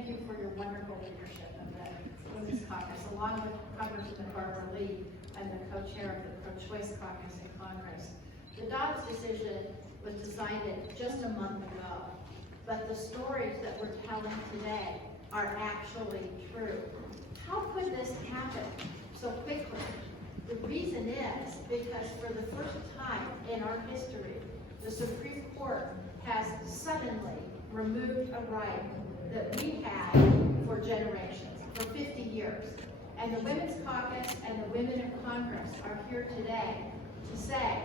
thank you for your wonderful leadership of the Women's Caucus, along with Congresswoman Barbara Lee and the co-chair of the Pro-Choice Caucus in Congress. The Dobbs decision was decided just a month ago, but the stories that we're telling today are actually true. How could this happen so quickly? The reason is because for the first time in our history, the Supreme Court has suddenly removed a right that we had for generations, for 50 years. And the Women's Caucus and the women in Congress are here today to say,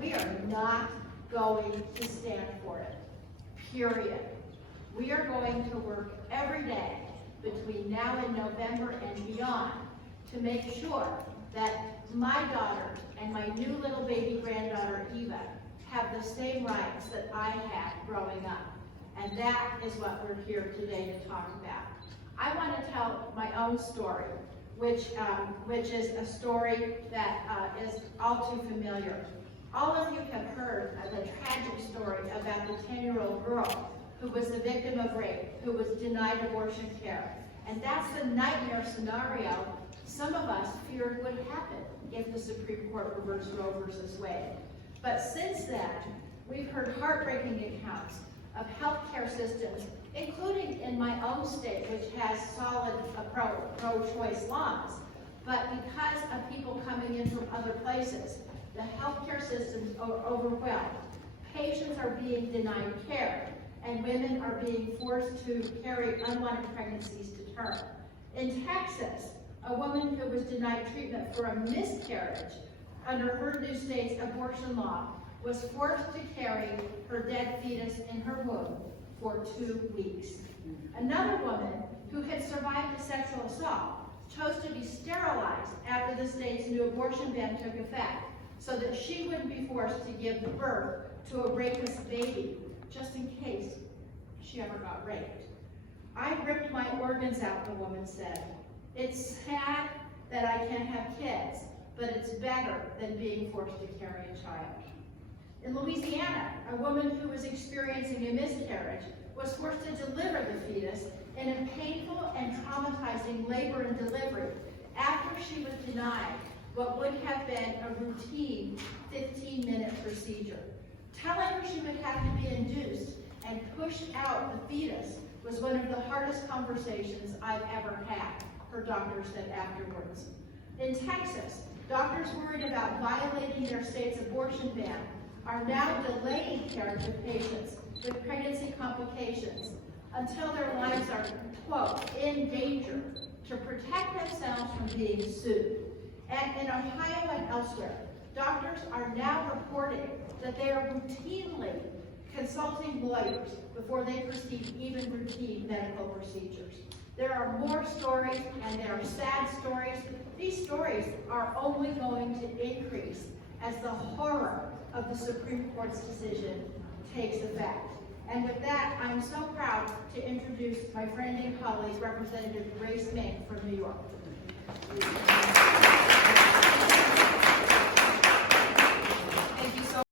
we are not going to stand for it, period. We are going to work every day between now and November and beyond to make sure that my daughter and my new little baby granddaughter, Eva, have the same rights that I had growing up. And that is what we're here today to talk about. I want to tell my own story, which is a story that is all too familiar. All of you have heard of the tragic story about the 10-year-old girl who was the victim of rape, who was denied abortion care. And that's the nightmare scenario some of us feared would happen if the Supreme Court reversed Roe versus Wade. But since then, we've heard heartbreaking accounts of healthcare systems, including in my own state, which has solid pro-choice laws. But because of people coming in from other places, the healthcare systems are overwhelmed. Patients are being denied care, and women are being forced to carry unwanted pregnancies to term. In Texas, a woman who was denied treatment for a miscarriage under her new state's abortion law was forced to carry her dead fetus in her womb for 2 weeks. Another woman who had survived a sexual assault chose to be sterilized after the state's new abortion ban took effect so that she wouldn't be forced to give birth to a rapist baby, just in case she ever got raped. I ripped my organs out, the woman said. It's sad that I can't have kids, but it's better than being forced to carry a child. In Louisiana, a woman who was experiencing a miscarriage was forced to deliver the fetus in a painful and traumatizing labor and delivery after she was denied what would have been a routine 15-minute procedure. Telling her she would have to be induced and push out the fetus was one of the hardest conversations I've ever had, her doctor said afterwards. In Texas, doctors worried about violating their state's abortion ban are now delaying care to patients with pregnancy complications until their lives are, quote, in danger to protect themselves from being sued. And in Ohio and elsewhere, doctors are now reporting that they are routinely consulting lawyers before they proceed even routine medical procedures. There are more stories, and there are sad stories. These stories are only going to increase as the horror of the Supreme Court's decision takes effect. And with that, I'm so proud to introduce my friend and colleague, Representative Grace Mink from New York.